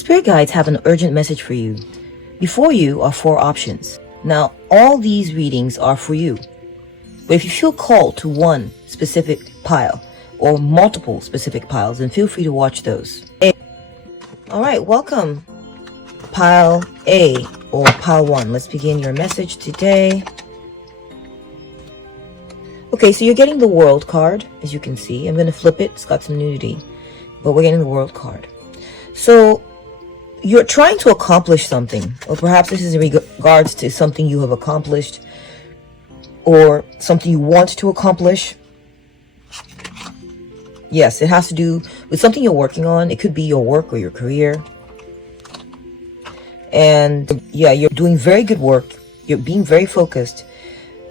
Spirit guides have an urgent message for you. Before you are 4 options. Now, all these readings are for you. But if you feel called to one specific pile or multiple specific piles, then feel free to watch those. Alright, welcome. Pile A or pile 1. Let's begin your message today. Okay, so you're getting the World card, as you can see. I'm going to flip it. It's got some nudity. But we're getting the World card. So, you're trying to accomplish something. Or perhaps this is in regards to something you have accomplished. Or something you want to accomplish. Yes, it has to do with something you're working on. It could be your work or your career. And yeah, you're doing very good work. You're being very focused.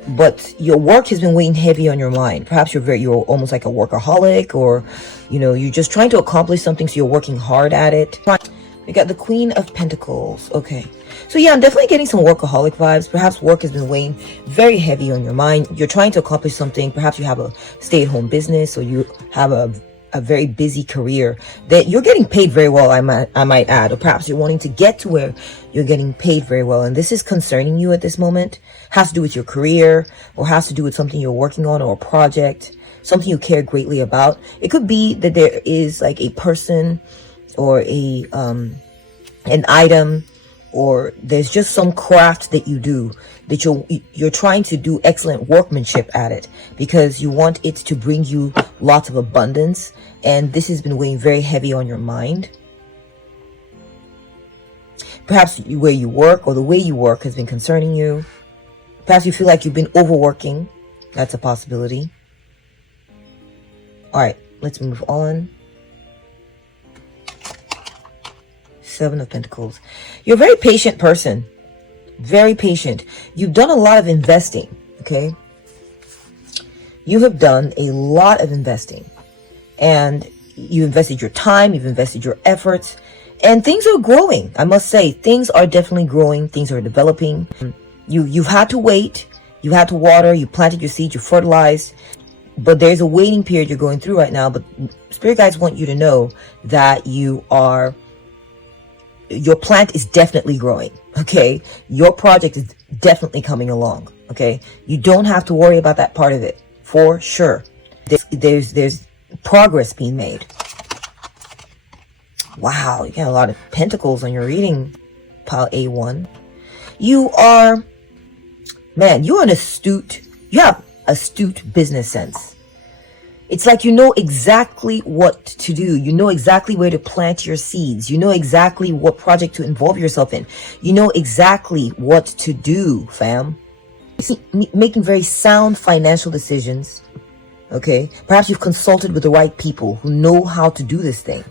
But your work has been weighing heavy on your mind. Perhaps you're almost like a workaholic, or you're just trying to accomplish something, so you're working hard at it. We got the Queen of Pentacles. Okay. So yeah, I'm definitely getting some workaholic vibes. Perhaps work has been weighing very heavy on your mind. You're trying to accomplish something. Perhaps you have a stay-at-home business, or you have a very busy career that you're getting paid very well, I might add. Or perhaps you're wanting to get to where you're getting paid very well, and this is concerning you at this moment. Has to do with your career, or has to do with something you're working on, or a project, something you care greatly about. It could be that there is like a person or an item, or there's just some craft that you do that you're trying to do excellent workmanship at it, because you want it to bring you lots of abundance, and this has been weighing very heavy on your mind. Perhaps where you work or the way you work has been concerning you. Perhaps you feel like you've been overworking. That's a possibility. All right, let's move on. 7 of Pentacles. You're a very patient person. Very patient. You've done a lot of investing, okay? You have done a lot of investing. And you invested your time, you've invested your efforts, and things are growing. I must say, things are definitely growing. Things are developing. You've had to wait. You had to water. You planted your seeds. You fertilized. But there's a waiting period you're going through right now. But Spirit guides want you to know that your plant is definitely growing, okay? Your project is definitely coming along, okay? You don't have to worry about that part of it, for sure. There's progress being made. Wow, you got a lot of pentacles on your reading, pile A1. You have astute business sense. It's like you know exactly what to do. You know exactly where to plant your seeds. You know exactly what project to involve yourself in. You know exactly what to do, fam. See, making very sound financial decisions, okay? Perhaps you've consulted with the right people who know how to do this thing,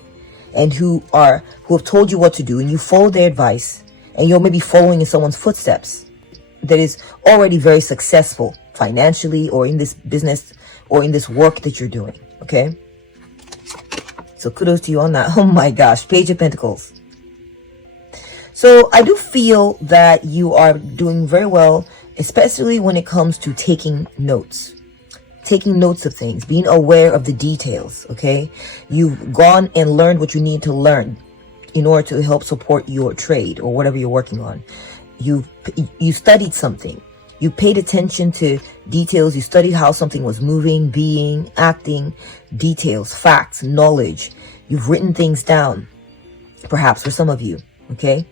and who have told you what to do, and you follow their advice, and you're maybe following in someone's footsteps that is already very successful financially, or in this business, or in this work that you're doing, okay? So kudos to you on that. Oh my gosh, Page of Pentacles. So I do feel that you are doing very well, especially when it comes to taking notes. Taking notes of things, being aware of the details, okay? You've gone and learned what you need to learn in order to help support your trade or whatever you're working on. You studied something. You paid attention to details. You studied how something was moving, being, acting, details, facts, knowledge. You've written things down, perhaps for some of you, okay?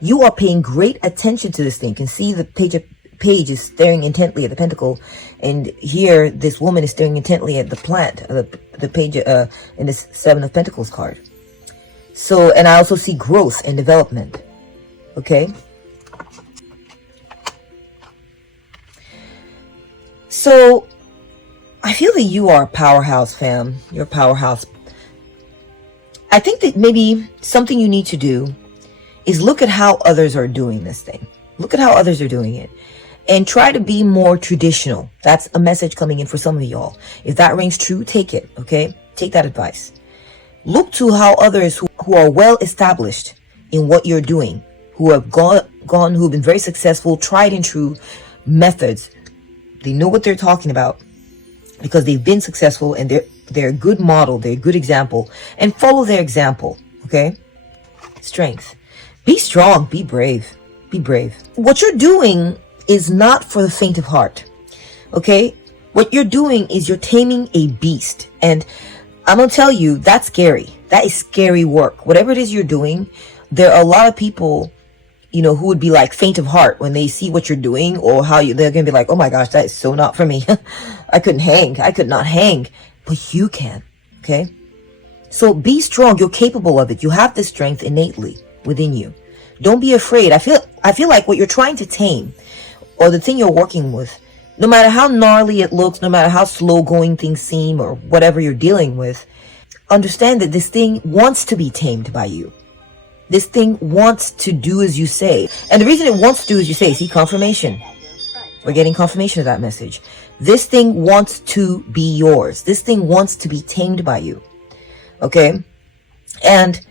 You are paying great attention to this thing. You can see the page is staring intently at the pentacle, and here this woman is staring intently at the plant, the page in this 7 of Pentacles card. So, and I also see growth and development, okay? So, I feel that you are a powerhouse, fam. You're a powerhouse. I think that maybe something you need to do is look at how others are doing this thing. Look at how others are doing it. And try to be more traditional. That's a message coming in for some of y'all. If that rings true, take it, okay? Take that advice. Look to how others who are well established in what you're doing, who have who've been very successful, tried and true methods. They know what they're talking about because they've been successful, and they're a good model, they're a good example, and follow their example, okay? strength. Be strong, be brave, be brave. What you're doing is not for the faint of heart. Okay? What you're doing is you're taming a beast. And I'm going to tell you, that's scary. That is scary work. Whatever it is you're doing, there are a lot of people, who would be like faint of heart when they see what you're doing, or they're going to be like, oh my gosh, that is so not for me. I could not hang, but you can. Okay. So be strong. You're capable of it. You have this strength innately within you. Don't be afraid. I feel like what you're trying to tame, or the thing you're working with, no matter how gnarly it looks, no matter how slow going things seem, or whatever you're dealing with, understand that this thing wants to be tamed by you. This thing wants to do as you say. And the reason it wants to do as you say, see, confirmation. We're getting confirmation of that message. This thing wants to be yours. This thing wants to be tamed by you. Okay? And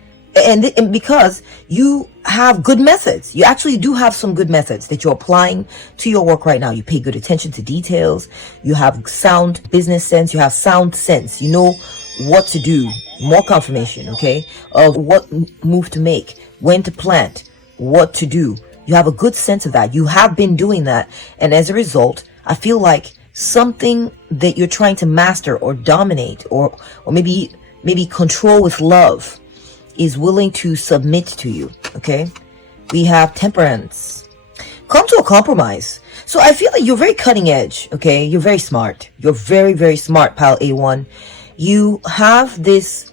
because you have good methods, you actually do have some good methods that you're applying to your work right now. You pay good attention to details. You have sound business sense. You have sound sense. You know what to do. More confirmation, okay, of what move to make, when to plant, what to do. You have a good sense of that. You have been doing that. And as a result, I feel like something that you're trying to master or dominate or maybe control with love is willing to submit to you. Okay. We have temperance. Come to a compromise. So I feel that you're very cutting edge. Okay. You're very smart. You're very, very smart, pal A1. You have this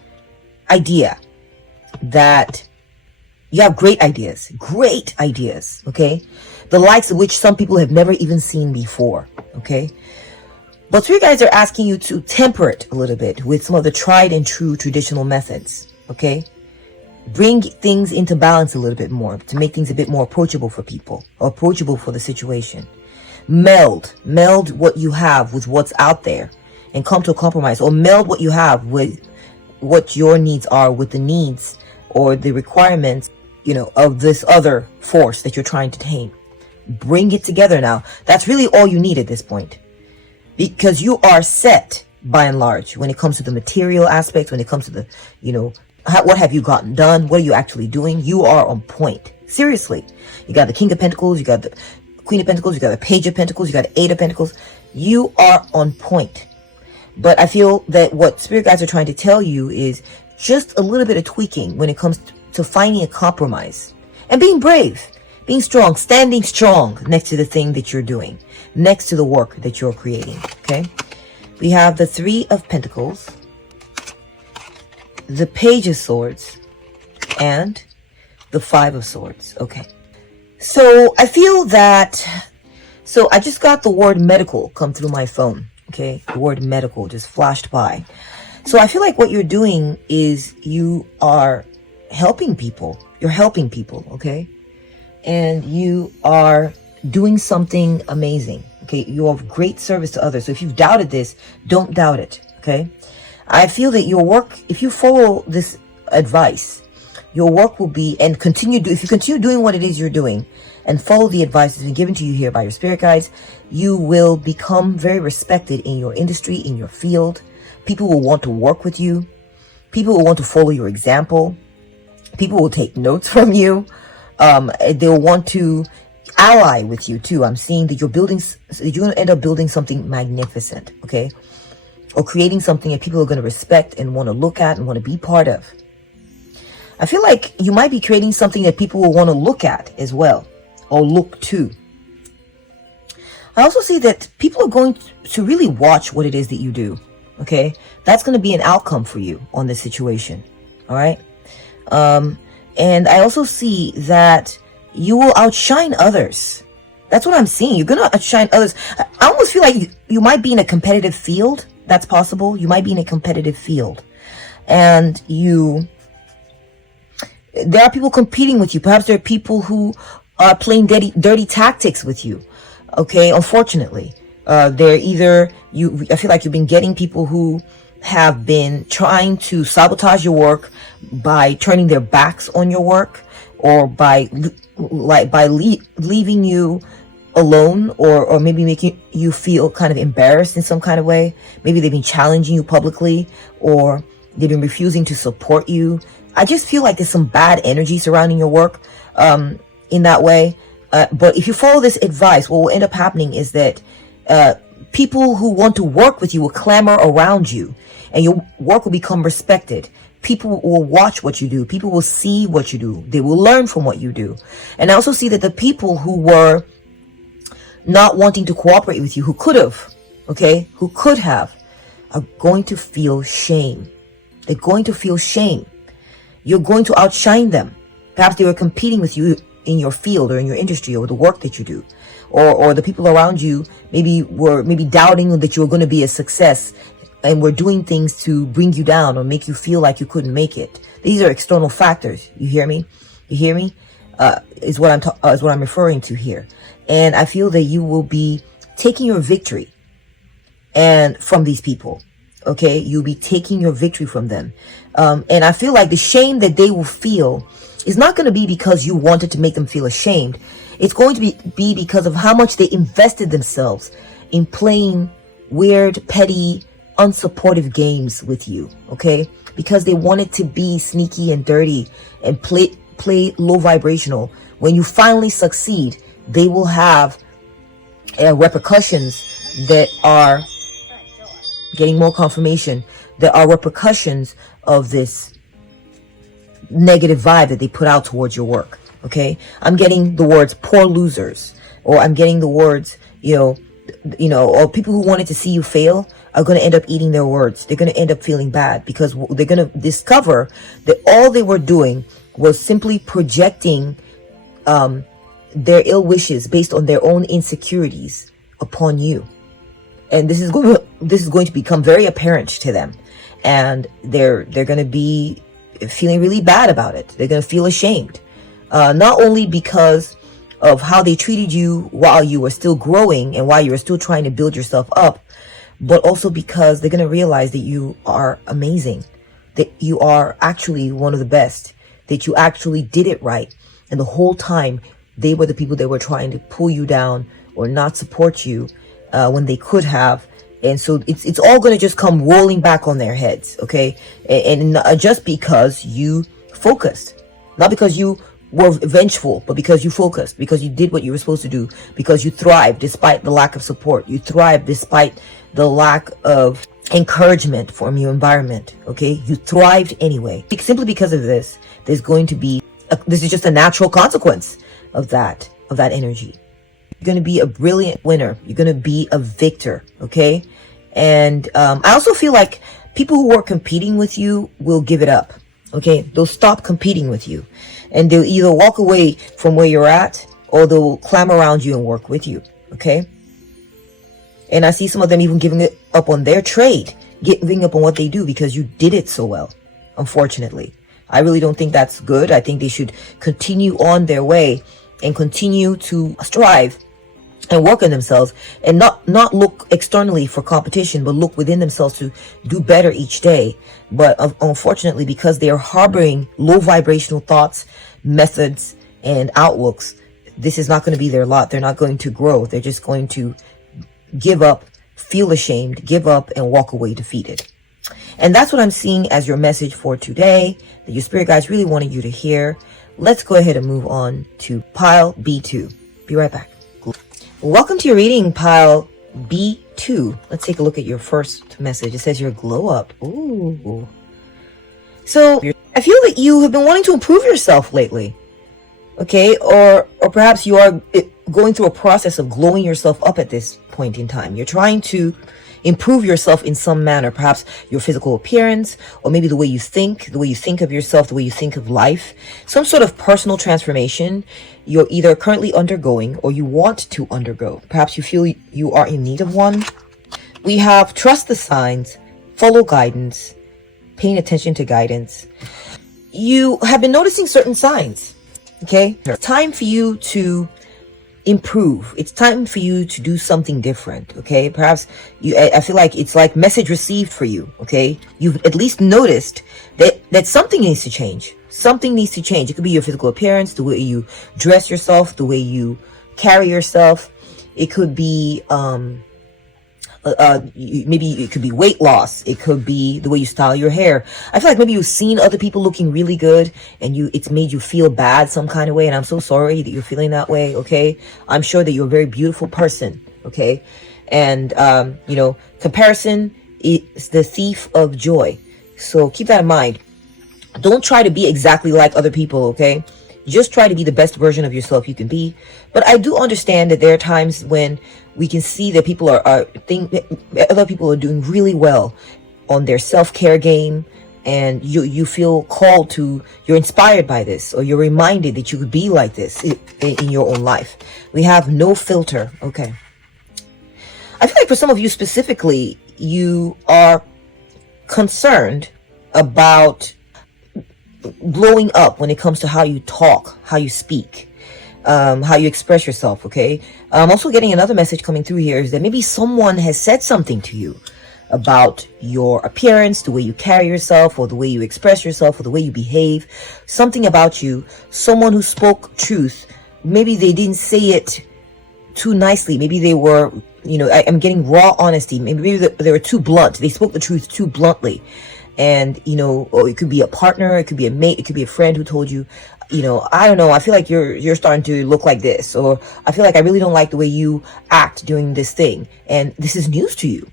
idea that you have great ideas. Okay. The likes of which some people have never even seen before. Okay. But spirit guides are asking you to temper it a little bit with some of the tried and true traditional methods. Okay. Bring things into balance a little bit more to make things a bit more approachable for people, or approachable for the situation. Meld what you have with what's out there and come to a compromise, or meld what you have with what your needs are with the needs or the requirements, of this other force that you're trying to tame. Bring it together now. That's really all you need at this point, because you are set by and large when it comes to the material aspects, when it comes to the, what have you gotten done? What are you actually doing? You are on point. Seriously. You got the King of Pentacles, you got the Queen of Pentacles, you got the Page of Pentacles, you got the Eight of Pentacles. You are on point. But I feel that what spirit guides are trying to tell you is just a little bit of tweaking when it comes to finding a compromise and being brave, being strong, standing strong next to the thing that you're doing, next to the work that you're creating. Okay. We have the Three of Pentacles, the Page of Swords, and the Five of Swords. Okay. So I feel that, I just got the word medical come through my phone. Okay, the word medical just flashed by. So I feel like what you're doing is you are helping people. You're helping people, okay? And you are doing something amazing, okay? You're of great service to others. So if you've doubted this, don't doubt it, okay? I feel that your work, if you follow this advice, your work will be, if you continue doing what it is you're doing, and follow the advice that's been given to you here by your spirit guides, you will become very respected in your industry, in your field. People will want to work with you. People will want to follow your example. People will take notes from you. They'll want to ally with you too. I'm seeing that you're going to end up building something magnificent, okay? Or creating something that people are going to respect and want to look at and want to be part of. I feel like you might be creating something that people will want to look at as well, or look to. I also see that people are going to really watch what it is that you do, okay? That's going to be an outcome for you on this situation, all right? And I also see that you will outshine others. That's what I'm seeing. You're going to outshine others. I almost feel like you might be in a competitive field. That's possible. You might be in a competitive field. And there are people competing with you. Perhaps there are people who are playing dirty tactics with you. Okay, unfortunately. I feel like you've been getting people who have been trying to sabotage your work by turning their backs on your work, or by leaving you alone, or maybe making you feel kind of embarrassed in some kind of way. Maybe they've been challenging you publicly, or they've been refusing to support you. I just feel like there's some bad energy surrounding your work in that way. But if you follow this advice, what will end up happening is that people who want to work with you will clamor around you, and your work will become respected. People will watch what you do. People will see what you do. They will learn from what you do. And I also see that the people who were not wanting to cooperate with you, who could have, are going to feel shame. They're going to feel shame. You're going to outshine them. Perhaps they were competing with you in your field or in your industry or the work that you do. Or the people around you were doubting that you were going to be a success and were doing things to bring you down or make you feel like you couldn't make it. These are external factors. You hear me? Is what I'm referring to here. And I feel that you will be taking your victory and from these people. Okay, you'll be taking your victory from them. And I feel like the shame that they will feel is not going to be because you wanted to make them feel ashamed. It's going to be because of how much they invested themselves in playing weird, petty, unsupportive games with you. Okay, because they wanted to be sneaky and dirty and play low vibrational. When you finally succeed, they will have repercussions that are getting more confirmation. There are repercussions of this negative vibe that they put out towards your work. Okay, I'm getting the words poor losers, or I'm getting the words, or people who wanted to see you fail are going to end up eating their words. They're going to end up feeling bad because they're going to discover that all they were doing was simply projecting their ill wishes based on their own insecurities upon you. And this is going to become very apparent to them, and they're going to be feeling really bad about it. They're going to feel ashamed, not only because of how they treated you while you were still growing and while you were still trying to build yourself up, but also because they're going to realize that you are amazing, that you are actually one of the best, that you actually did it right, and the whole time they were the people that were trying to pull you down or not support you when they could have. And so it's all going to just come rolling back on their heads. Okay. And just because you focused, not because you were vengeful, but because you focused, because you did what you were supposed to do, because you thrived despite the lack of support. You thrived despite the lack of encouragement from your environment. Okay. You thrived anyway. Simply because of this, there's going to be, this is just a natural consequence of that energy. You're going to be a brilliant winner. You're going to be a victor. Okay. And I also feel like people who were competing with you will give it up. Okay. They'll stop competing with you, and they'll either walk away from where you're at, or they'll climb around you and work with you. Okay. And I see some of them even giving it up on their trade, giving up on what they do because you did it so well. Unfortunately, I really don't think that's good. I think they should continue on their way and continue to strive and work on themselves, and not look externally for competition, but look within themselves to do better each day. But unfortunately, because they are harboring low vibrational thoughts, methods, and outlooks, this is not going to be their lot. They're not going to grow. They're just going to give up, feel ashamed, give up, and walk away defeated. And that's what I'm seeing as your message for today, that your spirit guides really wanted you to hear. Let's go ahead and move on to pile B2. Be right back. Welcome to your reading, pile B2. Let's take a look at your first message. It says your glow up. Ooh. So I feel that you have been wanting to improve yourself lately. Okay. Or perhaps you are going through a process of glowing yourself up at this point in time. You're trying to improve yourself in some manner, perhaps your physical appearance, or maybe the way you think of yourself, the way you think of life, some sort of personal transformation you're either currently undergoing or you want to undergo. Perhaps you feel you are in need of one. We have trust the signs, follow guidance, paying attention to guidance. You have been noticing certain signs. Okay. It's time for you to improve. It's time for you to do something different. Okay. Perhaps I feel like it's like message received for you. Okay. You've at least noticed that something needs to change. Something needs to change. It could be your physical appearance, the way you dress yourself, the way you carry yourself. It could be, maybe it could be weight loss. It could be the way you style your hair. I feel like maybe you've seen other people looking really good and it's made you feel bad some kind of way. And I'm so sorry that you're feeling that way. Okay. I'm sure that you're a very beautiful person. Okay. And, comparison is the thief of joy. So keep that in mind. Don't try to be exactly like other people, okay? Just try to be the best version of yourself you can be. But I do understand that there are times when we can see that people other people are doing really well on their self-care game, and you feel called to, you're inspired by this, or you're reminded that you could be like this in your own life. We have no filter, okay? I feel like for some of you specifically, you are concerned about blowing up when it comes to how you talk, how you speak, how you express yourself, okay? I'm also getting another message coming through here is that maybe someone has said something to you about your appearance, the way you carry yourself, or the way you express yourself, or the way you behave, something about you, someone who spoke truth. Maybe they didn't say it too nicely. Maybe they were, I'm getting raw honesty. Maybe they were too blunt. They spoke the truth too bluntly. And, or it could be a partner, it could be a mate, it could be a friend who told you, I don't know, I feel like you're starting to look like this, or I feel like I really don't like the way you act doing this thing. And this is news to you.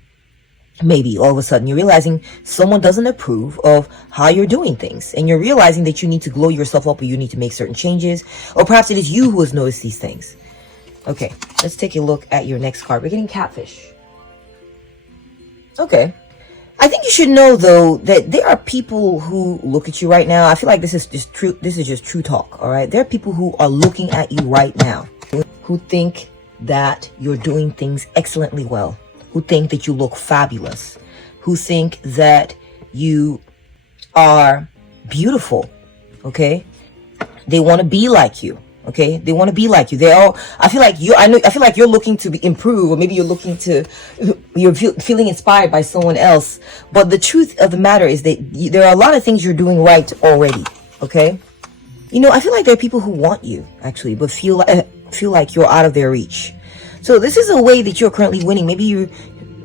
Maybe all of a sudden you're realizing someone doesn't approve of how you're doing things, and you're realizing that you need to glow yourself up, or you need to make certain changes, or perhaps it is you who has noticed these things. Okay, let's take a look at your next card. We're getting catfish. Okay. I think you should know, though, that there are people who look at you right now. I feel like this is just true. This is just true talk. All right. There are people who are looking at you right now who think that you're doing things excellently well, who think that you look fabulous, who think that you are beautiful. Okay. They want to be like you. Okay, they want to be like you. I feel like you're looking to improve, or maybe you're feeling inspired by someone else. But the truth of the matter is that there are a lot of things you're doing right already. Okay, I feel like there are people who want you actually, but feel like you're out of their reach. So this is a way that you're currently winning. Maybe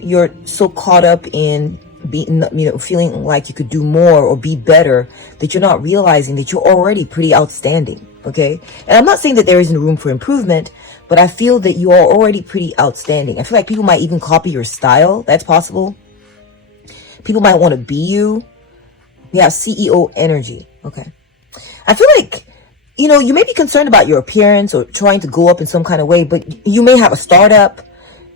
you're so caught up in being, feeling like you could do more or be better that you're not realizing that you're already pretty outstanding. Okay. And I'm not saying that there isn't room for improvement, but I feel that you are already pretty outstanding. I feel like people might even copy your style. That's possible. People might want to be you. We have CEO energy. Okay. I feel like, you may be concerned about your appearance or trying to go up in some kind of way, but you may have a startup,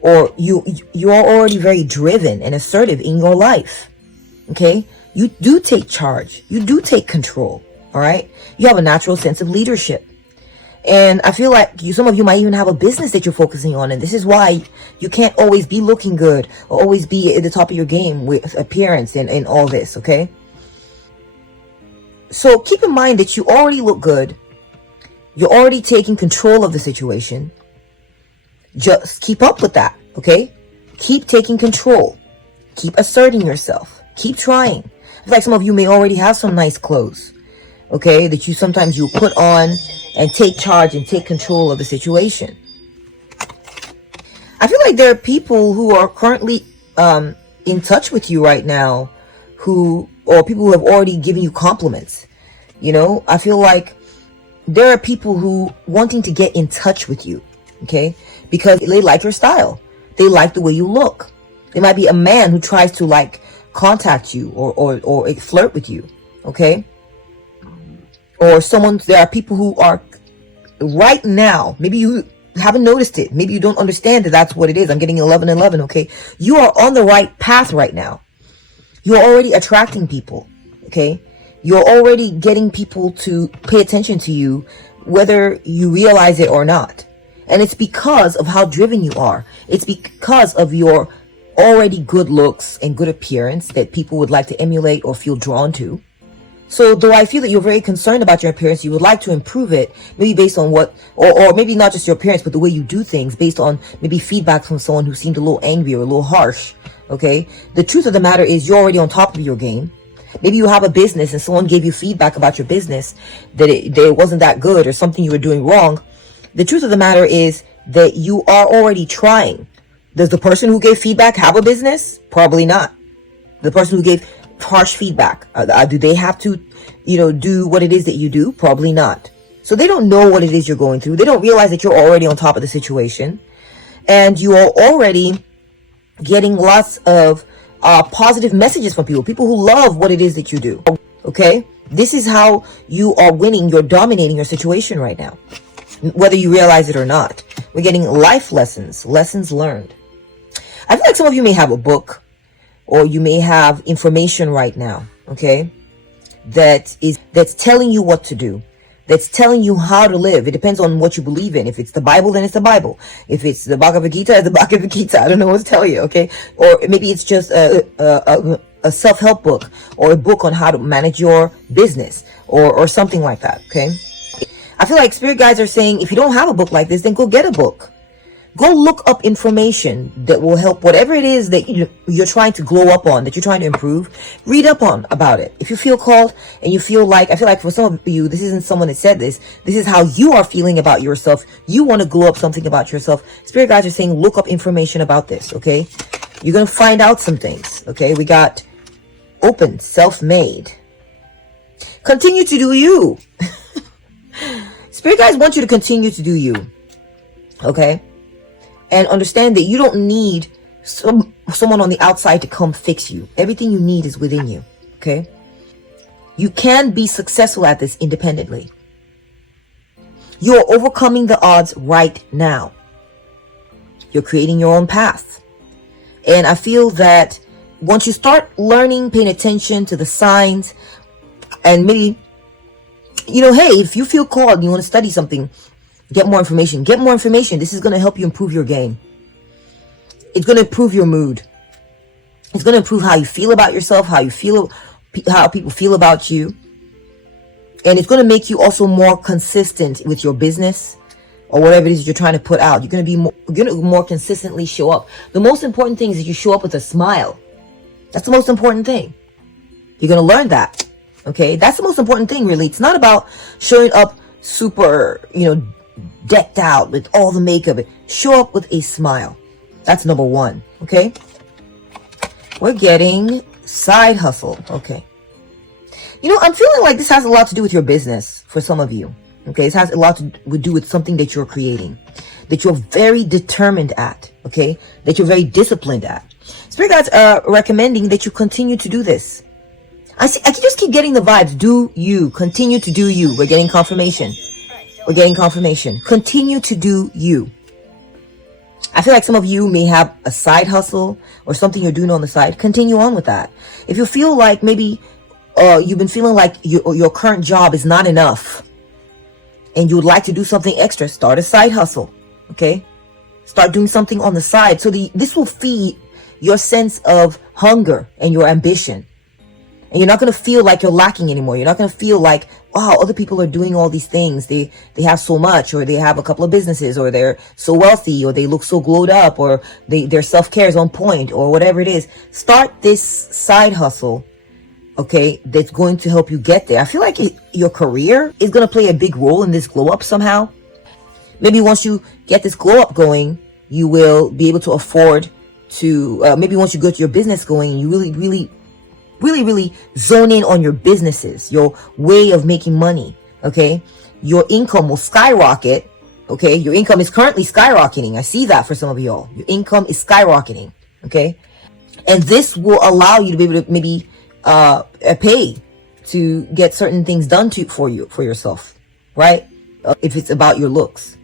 or you are already very driven and assertive in your life. Okay. You do take charge. You do take control. All right. You have a natural sense of leadership. And I feel like some of you might even have a business that you're focusing on. And this is why you can't always be looking good or always be at the top of your game with appearance and all this. Okay. So keep in mind that you already look good. You're already taking control of the situation. Just keep up with that. Okay. Keep taking control. Keep asserting yourself. Keep trying. I feel like some of you may already have some nice clothes. Okay, that sometimes you put on and take charge and take control of the situation. I feel like there are people who are currently in touch with you right now, or people who have already given you compliments. I feel like there are people who wanting to get in touch with you, okay, because they like your style. They like the way you look. There might be a man who tries to contact you or flirt with you, okay? Or there are people who are right now, maybe you haven't noticed it. Maybe you don't understand that that's what it is. I'm getting 1111, okay? You are on the right path right now. You're already attracting people, okay? You're already getting people to pay attention to you, whether you realize it or not. And it's because of how driven you are. It's because of your already good looks and good appearance that people would like to emulate or feel drawn to. So though I feel that you're very concerned about your appearance, you would like to improve it, maybe based on or maybe not just your appearance, but the way you do things, based on maybe feedback from someone who seemed a little angry or a little harsh. Okay. The truth of the matter is you're already on top of your game. Maybe you have a business and someone gave you feedback about your business that it wasn't that good or something you were doing wrong. The truth of the matter is that you are already trying. Does the person who gave feedback have a business? Probably not. The person who gave harsh feedback, do they have to, do what it is that you do? Probably not. So they don't know what it is you're going through. They don't realize that you're already on top of the situation, and you are already getting lots of positive messages from people who love what it is that you do. Okay? This is how you are winning. You're dominating your situation right now, whether you realize it or not. We're getting life lessons learned. I feel like some of you may have a book, or you may have information right now, okay, that's telling you what to do, that's telling you how to live. It depends on what you believe in. If it's the Bible, then it's the Bible. If it's the Bhagavad Gita, it's the Bhagavad Gita. I don't know what to tell you, okay? Or maybe it's just a self-help book, or a book on how to manage your business, or something like that, okay? I feel like spirit guides are saying, if you don't have a book like this, then go get a book. Go look up information that will help whatever it is that you're trying to glow up on, that you're trying to improve. Read up on about it. If you feel called and you feel like, I feel like for some of you, this isn't someone that said this. This is how you are feeling about yourself. You want to glow up something about yourself. Spirit guides are saying, look up information about this, okay? You're going to find out some things, okay? We got open, self-made. Continue to do you. Spirit guides want you to continue to do you, okay? And understand that you don't need someone on the outside to come fix you. Everything you need is within you, okay? You can be successful at this independently. You are overcoming the odds right now. You're creating your own path. And I feel that once you start learning, paying attention to the signs, and maybe, hey, if you feel called, you want to study something, get more information. Get more information. This is going to help you improve your game. It's going to improve your mood. It's going to improve how you feel about yourself, how people feel about you. And it's going to make you also more consistent with your business or whatever it is you're trying to put out. You're going to more consistently show up. The most important thing is that you show up with a smile. That's the most important thing. You're going to learn that. Okay? That's the most important thing, really. It's not about showing up super, decked out with all the makeup. Show up with a smile. That's number one. Okay? We're getting side hustle. Okay. I'm feeling like this has a lot to do with your business for some of you. Okay? This has a lot to do with something that you're creating, that you're very determined at. Okay? That you're very disciplined at. Spirit guides are recommending that you continue to do this. I can just keep getting the vibes. Do you. Continue to do you. We're getting confirmation. We're getting confirmation. Continue to do you. I feel like some of you may have a side hustle or something you're doing on the side. Continue on with that. If you feel like maybe you've been feeling like your current job is not enough and you would like to do something extra, start a side hustle. Okay? Start doing something on the side. So this will feed your sense of hunger and your ambition. And you're not going to feel like you're lacking anymore. You're not going to feel like, wow, other people are doing all these things. They have so much, or they have a couple of businesses, or they're so wealthy, or they look so glowed up, or their self-care is on point, or whatever it is. Start this side hustle, okay, that's going to help you get there. I feel like your career is going to play a big role in this glow up somehow. Maybe once you get this glow up going, you will be able to afford to, maybe once you get your business going, and you really zone in on your businesses, your way of making money, okay? Your income will skyrocket, okay? Your income is currently skyrocketing. I see that for some of y'all. Your income is skyrocketing, okay? And this will allow you to be able to maybe pay to get certain things done for yourself, right? If it's about your looks.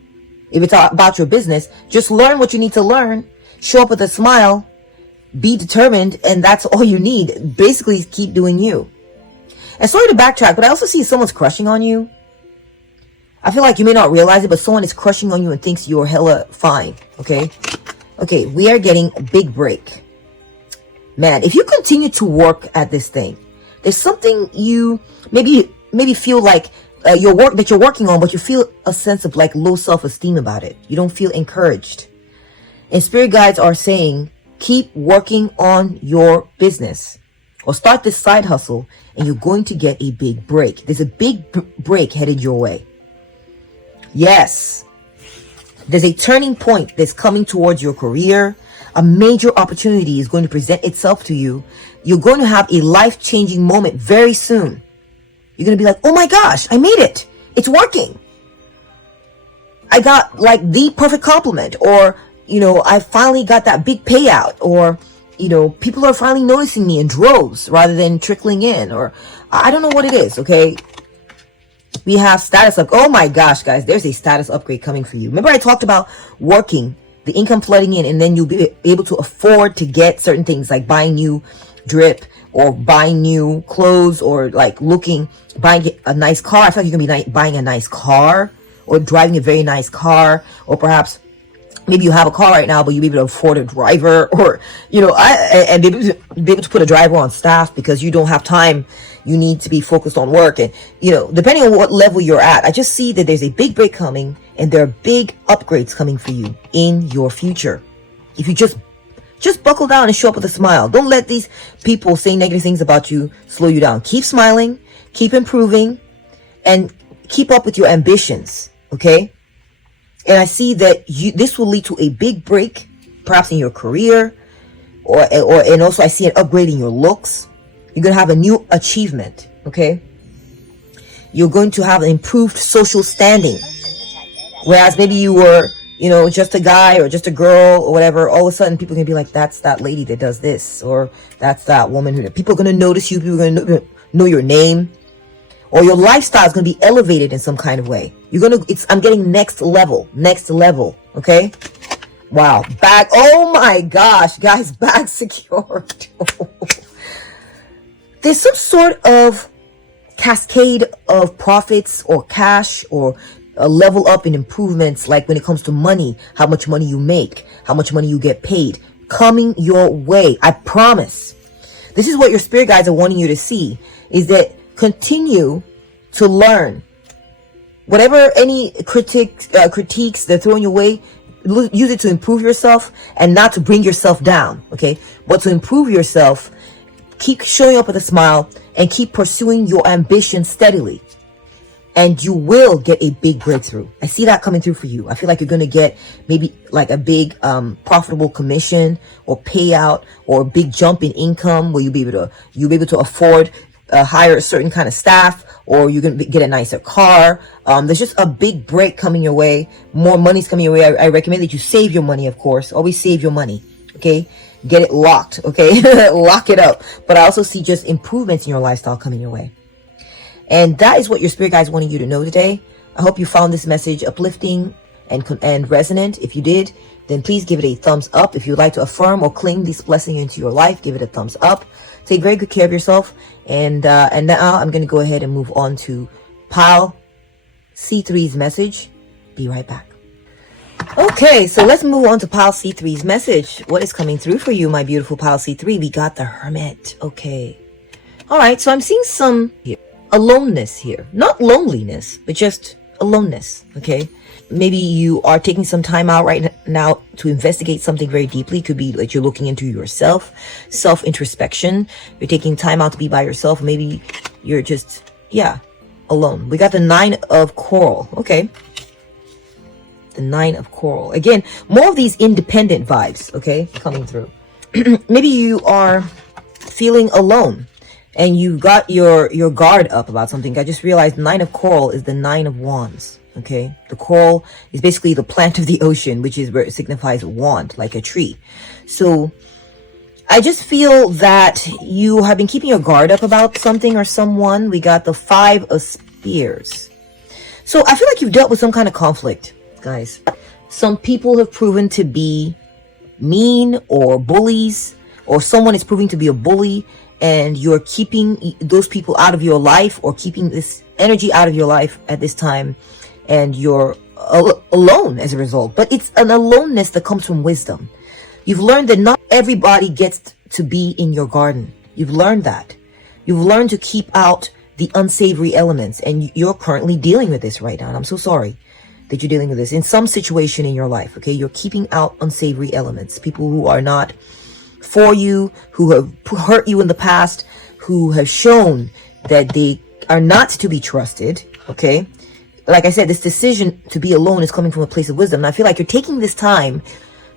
If it's about your business, just learn what you need to learn, show up with a smile, be determined, and that's all you need. Basically, keep doing you. And sorry to backtrack, but I also see someone's crushing on you. I feel like you may not realize it, but someone is crushing on you and thinks you're hella fine, okay? Okay, we are getting a big break. Man, if you continue to work at this thing, there's something you maybe feel like you're working on, but you feel a sense of like low self-esteem about it. You don't feel encouraged. And spirit guides are saying, keep working on your business or start this side hustle and you're going to get a big break. There's a big break headed your way. Yes. There's a turning point that's coming towards your career. A major opportunity is going to present itself to you. You're going to have a life-changing moment very soon. You're going to be like, oh my gosh, I made it. It's working. I got like the perfect compliment, or, I finally got that big payout, or, people are finally noticing me in droves rather than trickling in, or I don't know what it is. Okay. We have status up. Oh my gosh, guys, there's a status upgrade coming for you. Remember I talked about working, the income flooding in, and then you'll be able to afford to get certain things like buying new drip, or buying new clothes, or like buying a nice car. I feel like you're gonna be buying a nice car, or driving a very nice car, or perhaps maybe you have a car right now, but you'll be able to afford a driver, or, and be able to put a driver on staff because you don't have time. You need to be focused on work. And, depending on what level you're at, I just see that there's a big break coming, and there are big upgrades coming for you in your future. If you just buckle down and show up with a smile. Don't let these people say negative things about you slow you down. Keep smiling, keep improving, and keep up with your ambitions. Okay? And I see that this will lead to a big break, perhaps in your career, and also I see an upgrade in your looks. You're going to have a new achievement. Okay? You're going to have an improved social standing. Whereas maybe you were, just a guy or just a girl or whatever, all of a sudden people can be like, that's that lady that does this, or that's that woman who, people are going to notice you, people are going to know your name, or your lifestyle is going to be elevated in some kind of way. I'm getting next level, okay? Wow, bag, oh my gosh, guys, bag secured. There's some sort of cascade of profits or cash, or a level up in improvements, like when it comes to money, how much money you make, how much money you get paid, coming your way. I promise. This is what your spirit guides are wanting you to see, is that continue to learn. Whatever any critiques they're throwing your way, use it to improve yourself and not to bring yourself down, okay? But to improve yourself, keep showing up with a smile and keep pursuing your ambition steadily. And you will get a big breakthrough. I see that coming through for you. I feel like you're going to get maybe like a big profitable commission or payout, or a big jump in income where you'll be able to afford hire a certain kind of staff, or you're going to get a nicer car. There's just a big break coming your way. More money's coming your way. I recommend that you save your money, of course. Always save your money. Okay. Get it locked. Okay. Lock it up. But I also see just improvements in your lifestyle coming your way. And that is what your spirit guides wanted you to know today. I hope you found this message uplifting and resonant. If you did, then please give it a thumbs up. If you'd like to affirm or claim this blessing into your life, give it a thumbs up. Take very good care of yourself. And now I'm going to go ahead and move on to Pile C3's message. Be right back. Okay, so let's move on to Pile C3's message. What is coming through for you, my beautiful Pile C3? We got the Hermit. Okay. All right, so I'm seeing some aloneness here. Not loneliness, but just aloneness, okay? Maybe you are taking some time out right now to investigate something very deeply. It could be like you're looking into yourself, self-introspection. You're taking time out to be by yourself. Maybe you're just, alone. We got the 9 of Coral, okay? The 9 of Coral. Again, more of these independent vibes, okay, coming through. Maybe you are feeling alone, and you got your guard up about something. I just realized 9 of Coral is the 9 of Wands. Okay, the coral is basically the plant of the ocean, which is where it signifies a wand, like a tree. So I just feel that you have been keeping your guard up about something or someone. We got the 5 of Spears. So I feel like you've dealt with some kind of conflict, guys. Some people have proven to be mean or bullies, or someone is proving to be a bully, and you're keeping those people out of your life, or keeping this energy out of your life at this time. And you're alone as a result. But it's an aloneness that comes from wisdom. You've learned that not everybody gets to be in your garden. You've learned that. You've learned to keep out the unsavory elements. And you're currently dealing with this right now. And I'm so sorry that you're dealing with this in some situation in your life. Okay, you're keeping out unsavory elements. People who are not for you, who have hurt you in the past, who have shown that they are not to be trusted. Okay. Like I said, this decision to be alone is coming from a place of wisdom. And I feel like you're taking this time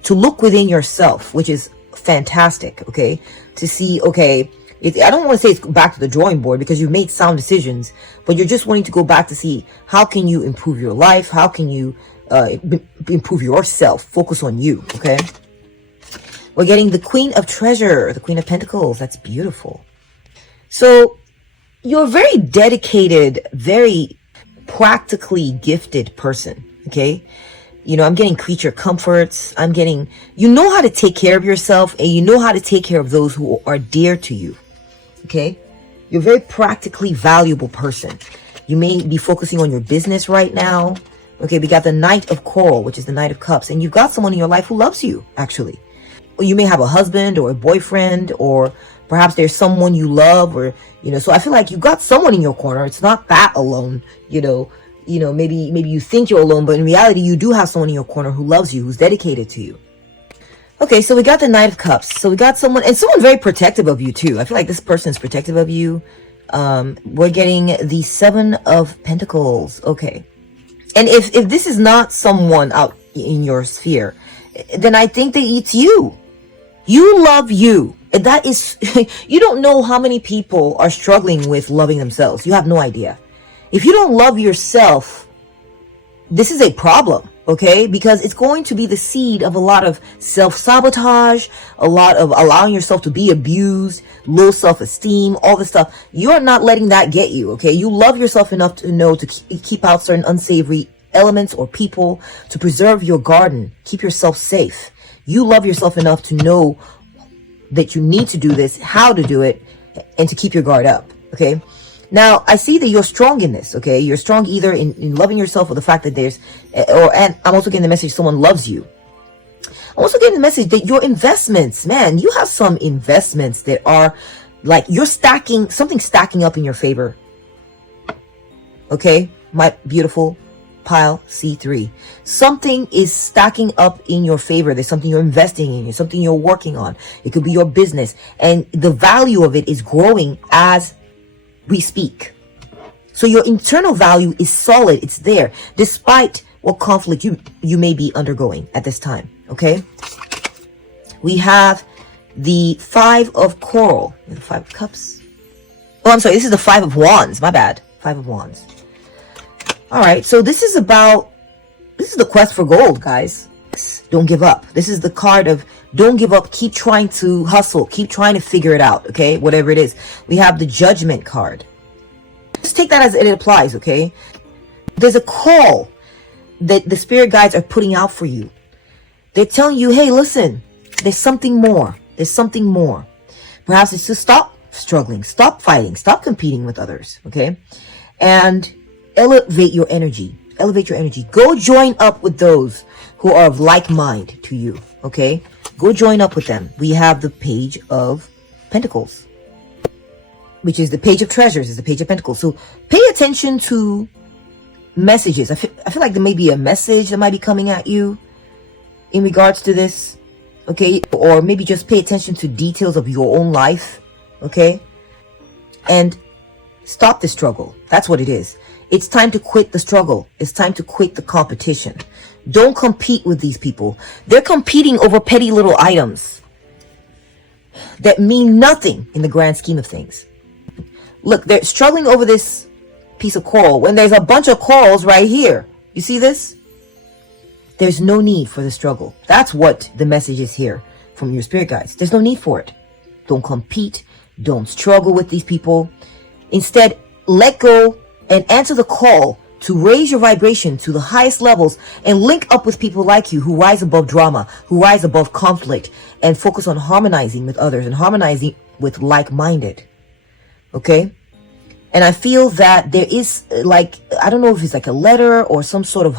to look within yourself, which is fantastic, okay? To see, okay, I don't want to say it's back to the drawing board because you've made sound decisions, but you're just wanting to go back to see how can you improve your life? How can you improve yourself? Focus on you, okay? We're getting the Queen of Treasure, the Queen of Pentacles. That's beautiful. So you're a very dedicated, very practically gifted person, okay? You know, I'm getting creature comforts. I'm getting, you know how to take care of yourself, and you know how to take care of those who are dear to you. Okay, you're a very practically valuable person. You may be focusing on your business right now. Okay, we got the Knight of Coral, which is the Knight of Cups, and you've got someone in your life who loves you, actually. Or you may have a husband or a boyfriend, or perhaps there's someone you love, or, you know, so I feel like you've got someone in your corner. It's not that alone, you know, maybe you think you're alone, but in reality, you do have someone in your corner who loves you, who's dedicated to you. Okay, so we got the Knight of Cups. So we got someone, and someone very protective of you too. I feel like this person is protective of you. We're getting the Seven of Pentacles. Okay. And if this is not someone out in your sphere, then I think that it's you. You love you. And that is, you don't know how many people are struggling with loving themselves. You have no idea. If you don't love yourself, this is a problem. Okay, because it's going to be the seed of a lot of self-sabotage, a lot of allowing yourself to be abused, low self-esteem, all this stuff. You're not letting that get you, okay? You love yourself enough to know to keep out certain unsavory elements or people, to preserve your garden, keep yourself safe. You love yourself enough to know that you need to do this, how to do it, and to keep your guard up, okay? Now, I see that you're strong in this, okay? You're strong either in loving yourself, or the fact that and I'm also getting the message someone loves you. I'm also getting the message that your investments, man, you have some investments that are like you're something stacking up in your favor. Okay? My beautiful pile C3. Something is stacking up in your favor. There's something you're investing in, something you're working on. It could be your business, and the value of it is growing as we speak. So your internal value is solid. It's there, despite what conflict you may be undergoing at this time. Okay. We have the Five of Coral, the Five of Cups. Oh, I'm sorry. This is the Five of Wands. My bad. Five of Wands. All right. So this is the quest for gold, guys. Don't give up. This is the card of don't give up. Keep trying to hustle. Keep trying to figure it out. Okay. Whatever it is. We have the Judgment card. Just take that as it applies. Okay. There's a call that the spirit guides are putting out for you. They're telling you, hey, listen, there's something more. There's something more. Perhaps it's to stop struggling, stop fighting, stop competing with others. Okay. And elevate your energy. Elevate your energy. Go join up with those who are of like mind to you. Okay. Go join up with them. We have the Page of Pentacles, which is the Page of Treasures, is the Page of Pentacles. So pay attention to messages. I feel like there may be a message that might be coming at you in regards to this. Okay. Or maybe just pay attention to details of your own life. Okay. And stop the struggle. That's what it is. It's time to quit the struggle. It's time to quit the competition. Don't compete with these people. They're competing over petty little items that mean nothing in the grand scheme of things. Look, they're struggling over this piece of coral when there's a bunch of corals right here. You see this? There's no need for the struggle. That's what the message is here from your spirit guides. There's no need for it. Don't compete. Don't struggle with these people. Instead, let go and answer the call to raise your vibration to the highest levels and link up with people like you who rise above drama, who rise above conflict, and focus on harmonizing with others and harmonizing with like-minded. Okay? And I feel that there is like, I don't know if it's like a letter or some sort of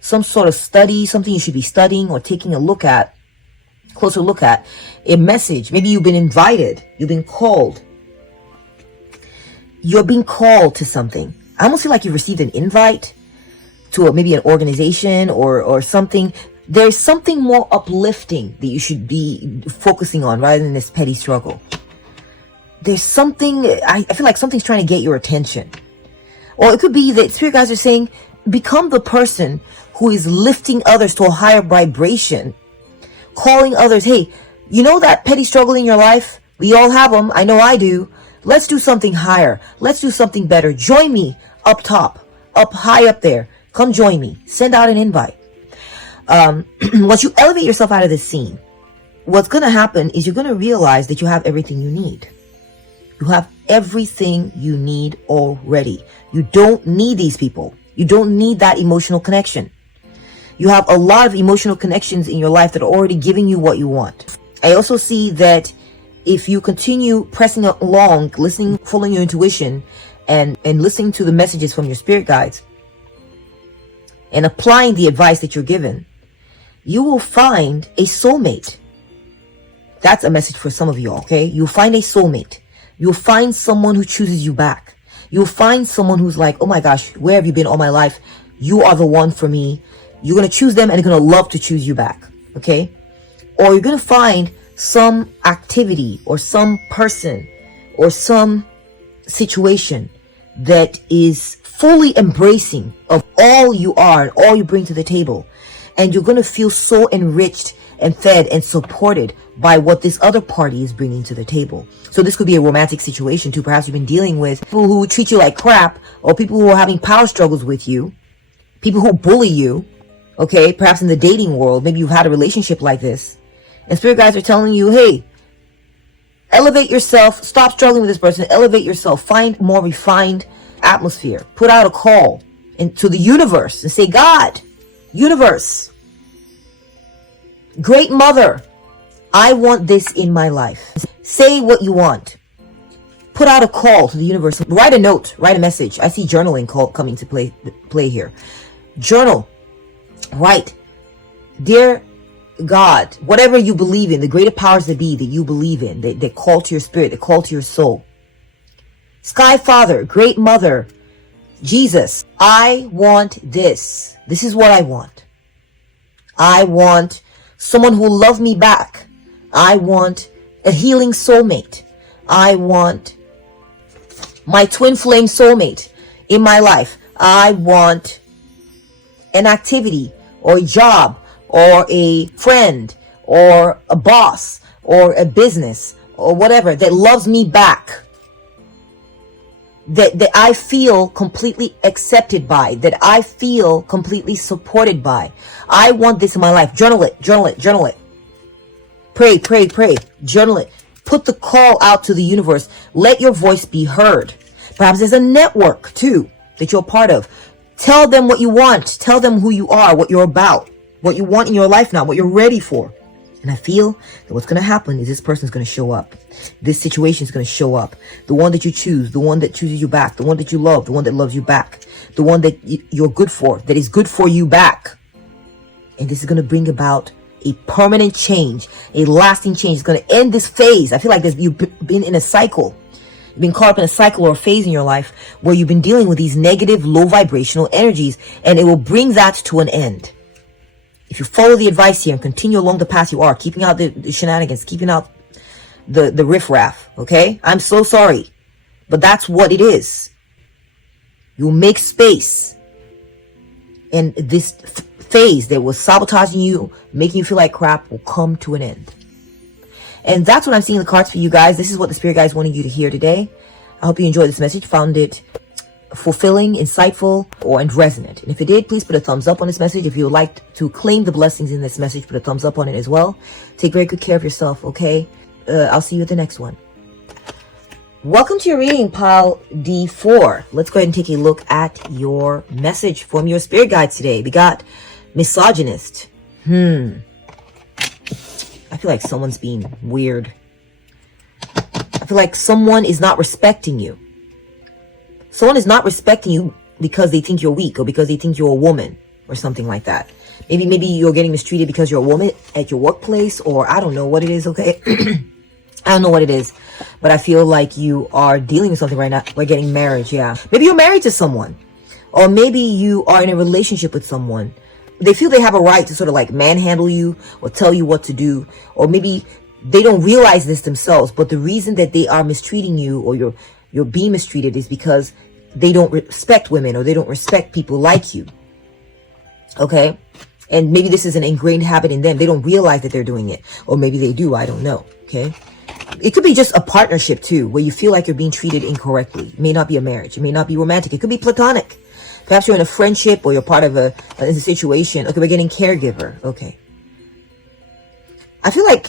some sort of study, something you should be studying or taking a look at, closer look at, a message. Maybe you've been invited, you've been called. You're being called to something. I almost feel like you received an invite to maybe an organization or something. There's something more uplifting that you should be focusing on rather than this petty struggle. There's something, I feel like something's trying to get your attention. Or it could be that spirit guides are saying, become the person who is lifting others to a higher vibration calling others. Hey, you know that petty struggle in your life? We all have them. I know I do. Let's do something higher. Let's do something better. Join me up top, up high up there. Come join me. Send out an invite. Once you elevate yourself out of this scene, what's going to happen is you're going to realize that you have everything you need. You have everything you need already. You don't need these people. You don't need that emotional connection. You have a lot of emotional connections in your life that are already giving you what you want. I also see that if you continue pressing along, listening, following your intuition, and listening to the messages from your spirit guides, and applying the advice that you're given, you will find a soulmate. That's a message for some of y'all, okay? You'll find a soulmate. You'll find someone who chooses you back. You'll find someone who's like, oh my gosh, where have you been all my life? You are the one for me. You're going to choose them and they're going to love to choose you back, okay? Or you're going to find some activity or some person or some situation that is fully embracing of all you are and all you bring to the table. And you're going to feel so enriched and fed and supported by what this other party is bringing to the table. So this could be a romantic situation too. Perhaps you've been dealing with people who treat you like crap, or people who are having power struggles with you, people who bully you, okay? Perhaps in the dating world, maybe you've had a relationship like this. And spirit guides are telling you, hey, elevate yourself, stop struggling with this person, elevate yourself, find more refined atmosphere, put out a call into the universe and say, God, universe, great mother, I want this in my life. Say what you want. Put out a call to the universe. Write a note, write a message. I see journaling coming to play here. Journal, write, dear God, whatever you believe in, the greater powers that be that you believe in, they call to your spirit, they call to your soul. Sky Father, Great Mother, Jesus, I want this. This is what I want. I want someone who will love me back. I want a healing soulmate. I want my twin flame soulmate in my life. I want an activity or a job or a friend or a boss or a business or whatever that loves me back. That I feel completely accepted by, that I feel completely supported by. I want this in my life. Journal it, journal it, journal it. Pray, pray, pray. Journal it. Put the call out to the universe. Let your voice be heard. Perhaps there's a network too that you're part of. Tell them what you want. Tell them who you are, what you're about, what you want in your life now, what you're ready for. And I feel that what's going to happen is this person's going to show up. This situation is going to show up. The one that you choose, the one that chooses you back, the one that you love, the one that loves you back, the one that you're good for, that is good for you back. And this is going to bring about a permanent change, a lasting change. It's going to end this phase. I feel like you've been in a cycle. You've been caught up in a cycle or a phase in your life where you've been dealing with these negative, low vibrational energies, and it will bring that to an end. If you follow the advice here and continue along the path you are, keeping out the shenanigans, keeping out the riffraff, okay? I'm so sorry, but that's what it is. You'll make space, and this phase that was sabotaging you, making you feel like crap, will come to an end. And that's what I'm seeing in the cards for you guys. This is what the spirit guides wanted you to hear today. I hope you enjoyed this message, found it fulfilling, insightful, and resonant. And if it did, please put a thumbs up on this message. If you would like to claim the blessings in this message, put a thumbs up on it as well. Take very good care of yourself, okay? I'll see you at the next one. Welcome to your reading, pile D4. Let's go ahead and take a look at your message from your spirit guides today. We got misogynist. I feel like someone's being weird. I feel like someone is not respecting you. Someone is not respecting you because they think you're weak or because they think you're a woman or something like that. Maybe you're getting mistreated because you're a woman at your workplace, or I don't know what it is, okay? I don't know what it is, but I feel like you are dealing with something right now. We're getting marriage, yeah. Maybe you're married to someone, or maybe you are in a relationship with someone. They feel they have a right to sort of like manhandle you or tell you what to do, or maybe they don't realize this themselves, but the reason that they are mistreating you or you're being mistreated is because they don't respect women or they don't respect people like you. Okay? And maybe this is an ingrained habit in them. They don't realize that they're doing it. Or maybe they do, I don't know. Okay. It could be just a partnership too, where you feel like you're being treated incorrectly. It may not be a marriage. It may not be romantic. It could be platonic. Perhaps you're in a friendship or you're part of a situation. Okay, we're getting caregiver. Okay. I feel like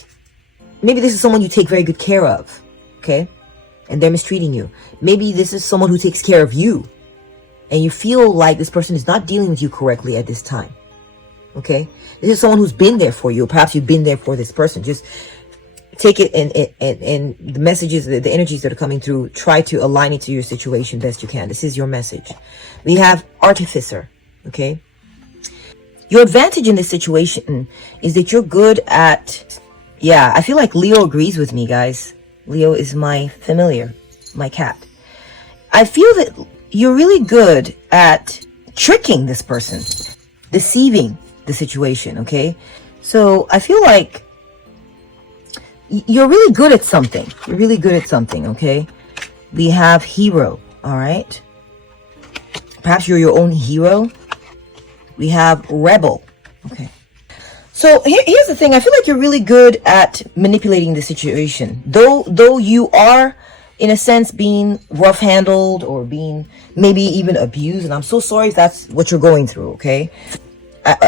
maybe this is someone you take very good care of. Okay. And they're mistreating you. Maybe this is someone who takes care of you. And you feel like this person is not dealing with you correctly at this time. Okay. This is someone who's been there for you. Or perhaps you've been there for this person. Just take it and the messages, the energies that are coming through, try to align it to your situation best you can. This is your message. We have artificer. Okay. Your advantage in this situation is that you're good at, yeah, I feel like Leo agrees with me, guys. Leo is my familiar, my cat. I feel that you're really good at tricking this person, deceiving the situation, okay? So I feel like you're really good at something. You're really good at something, okay? We have hero, all right? Perhaps you're your own hero. We have rebel, okay? So here's the thing. I feel like you're really good at manipulating the situation. Though you are, in a sense, being rough-handled or being maybe even abused. And I'm so sorry if that's what you're going through, okay?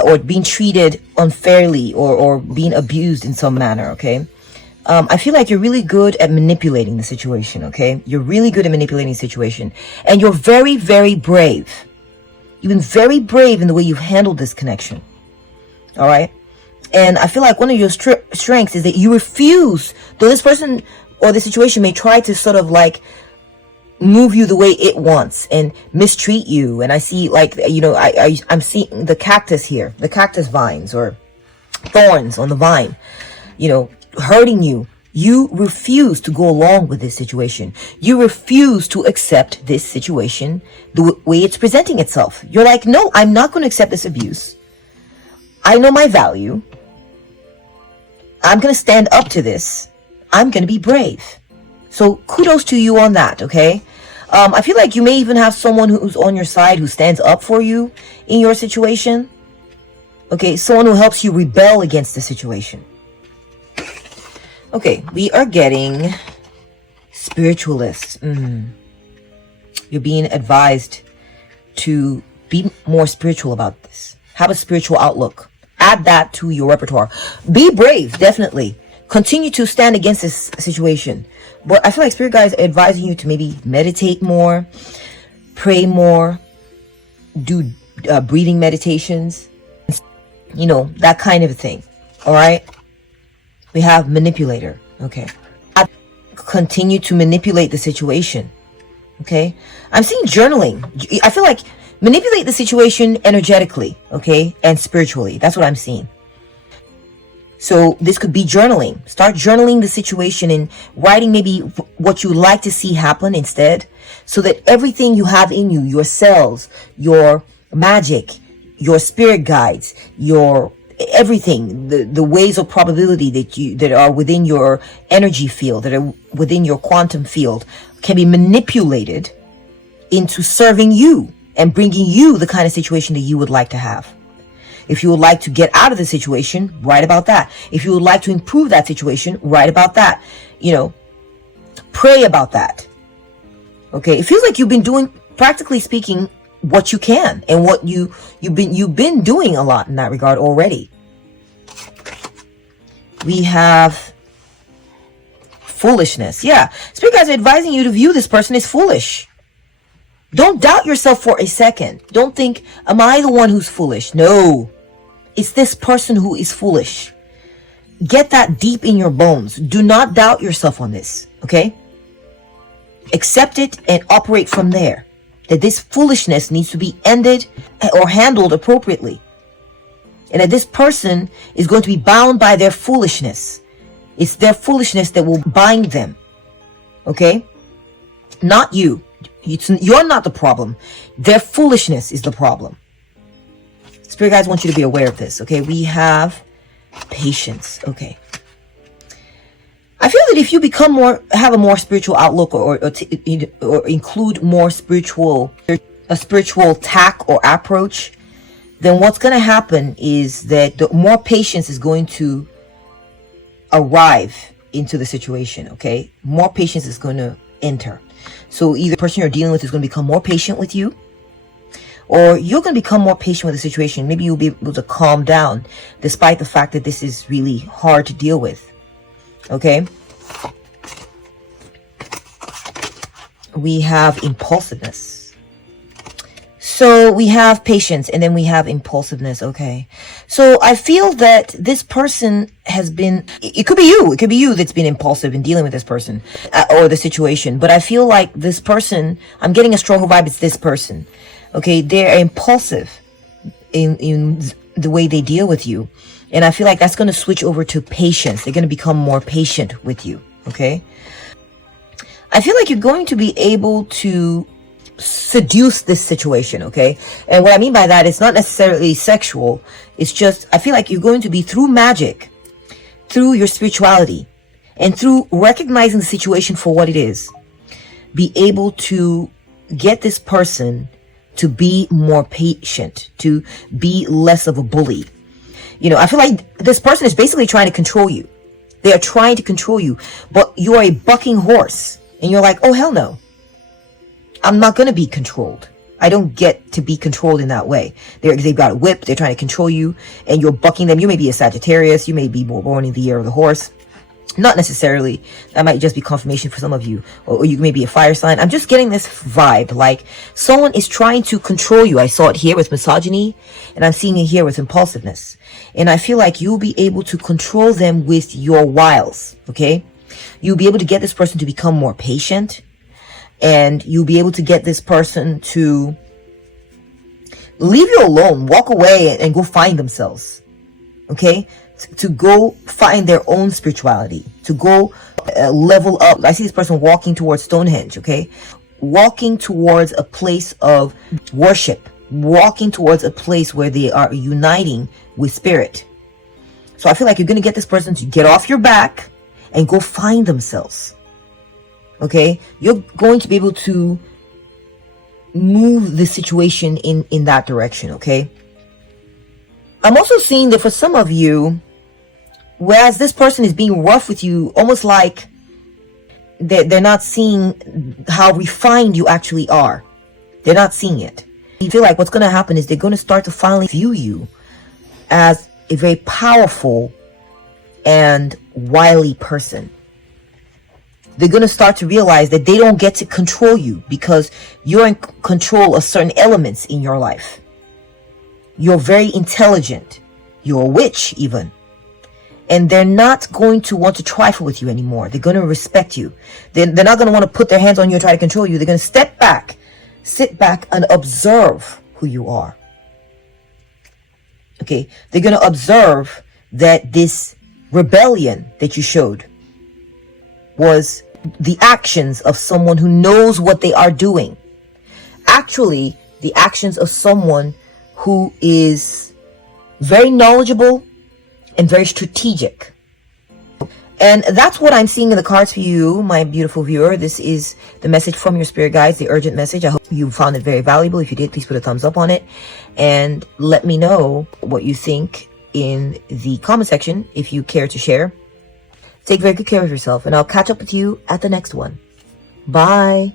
Or being treated unfairly or being abused in some manner, okay? I feel like you're really good at manipulating the situation, okay? You're really good at manipulating the situation. And you're very, very brave. You've been very brave in the way you've handled this connection, all right? And I feel like one of your strengths is that you refuse, though this person or the situation may try to sort of like move you the way it wants and mistreat you. And I see like, you know, I'm seeing the cactus here, the cactus vines or thorns on the vine, you know, hurting you. You refuse to go along with this situation. You refuse to accept this situation the way it's presenting itself. You're like, no, I'm not going to accept this abuse. I know my value. I'm going to stand up to this. I'm going to be brave. So kudos to you on that, okay? I feel like you may even have someone who's on your side who stands up for you in your situation. Okay, someone who helps you rebel against the situation. Okay, we are getting spiritualists. You're being advised to be more spiritual about this. Have a spiritual outlook. Add that to your repertoire. Be brave, definitely. Continue to stand against this situation. But I feel like spirit guides are advising you to maybe meditate more, pray more, do breathing meditations, you know, that kind of thing. All right. We have manipulator. Okay. Continue to manipulate the situation. Okay. I'm seeing journaling. I feel like manipulate the situation energetically, okay, and spiritually. That's what I'm seeing. So this could be journaling. Start journaling the situation and writing maybe what you like to see happen instead, so that everything you have in you, your cells, your magic, your spirit guides, your everything, the ways of probability that are within your energy field, that are within your quantum field, can be manipulated into serving you and bringing you the kind of situation that you would like to have. If you would like to get out of the situation, write about that. If you would like to improve that situation, write about that. You know, pray about that. Okay, it feels like you've been doing, practically speaking, what you can and what you've been doing a lot in that regard already. We have foolishness. Yeah, spirit guides are advising you to view this person as foolish. Don't doubt yourself for a second. Don't think, am I the one who's foolish? No, it's this person who is foolish. Get that deep in your bones. Do not doubt yourself on this, okay? Accept it and operate from there. That this foolishness needs to be ended or handled appropriately. And that this person is going to be bound by their foolishness. It's their foolishness that will bind them, okay? Not you. You're not the problem. Their foolishness is the problem. Spirit guides want you to be aware of this. Okay, we have patience. Okay, I feel that if you become have a more spiritual outlook, or include more a spiritual tack or approach, then what's going to happen is that the more patience is going to arrive into the situation, okay? More patience is going to enter. So either the person you're dealing with is going to become more patient with you, or you're going to become more patient with the situation. Maybe you'll be able to calm down despite the fact that this is really hard to deal with, okay? We have impulsiveness. So we have patience and then we have impulsiveness. Okay. So I feel that this person has been, it could be you. It could be you that's been impulsive in dealing with this person or the situation. But I feel like this person, I'm getting a stronger vibe. It's this person. Okay. They're impulsive in the way they deal with you. And I feel like that's going to switch over to patience. They're going to become more patient with you. Okay. I feel like you're going to be able to seduce this situation, okay? And what I mean by that, it's not necessarily sexual. It's just, I feel like you're going to be, through magic, through your spirituality, and through recognizing the situation for what it is, be able to get this person to be more patient, to be less of a bully. You know, I feel like this person is basically trying to control you. They are trying to control you, but you are a bucking horse, and you're like, oh, hell no. I'm not going to be controlled. I don't get to be controlled in that way. They've got a whip. They're trying to control you and you're bucking them. You may be a Sagittarius. You may be born in the year of the horse. Not necessarily. That might just be confirmation for some of you. Or you may be a fire sign. I'm just getting this vibe like someone is trying to control you. I saw it here with misogyny and I'm seeing it here with impulsiveness. And I feel like you'll be able to control them with your wiles. Okay? You'll be able to get this person to become more patient. And you'll be able to get this person to leave you alone, walk away and go find themselves. Okay? To go find their own spirituality. To go level up. I see this person walking towards Stonehenge. Okay? Walking towards a place of worship. Walking towards a place where they are uniting with spirit. So I feel like you're going to get this person to get off your back and go find themselves. Okay, you're going to be able to move the situation in that direction. Okay, I'm also seeing that for some of you, whereas this person is being rough with you, almost like they're not seeing how refined you actually are. They're not seeing it. You feel like what's going to happen is they're going to start to finally view you as a very powerful and wily person. They're going to start to realize that they don't get to control you because you're in control of certain elements in your life. You're very intelligent. You're a witch even. And they're not going to want to trifle with you anymore. They're going to respect you. They're not going to want to put their hands on you and try to control you. They're going to step back, sit back and observe who you are. Okay. They're going to observe that this rebellion that you showed was the actions of someone who knows what they are doing. Actually, the actions of someone who is very knowledgeable and very strategic. And that's what I'm seeing in the cards for you, my beautiful viewer. This is the message from your spirit guides, the urgent message. I hope you found it very valuable. If you did, please put a thumbs up on it and let me know what you think in the comment section if you care to share. Take very good care of yourself, and I'll catch up with you at the next one. Bye.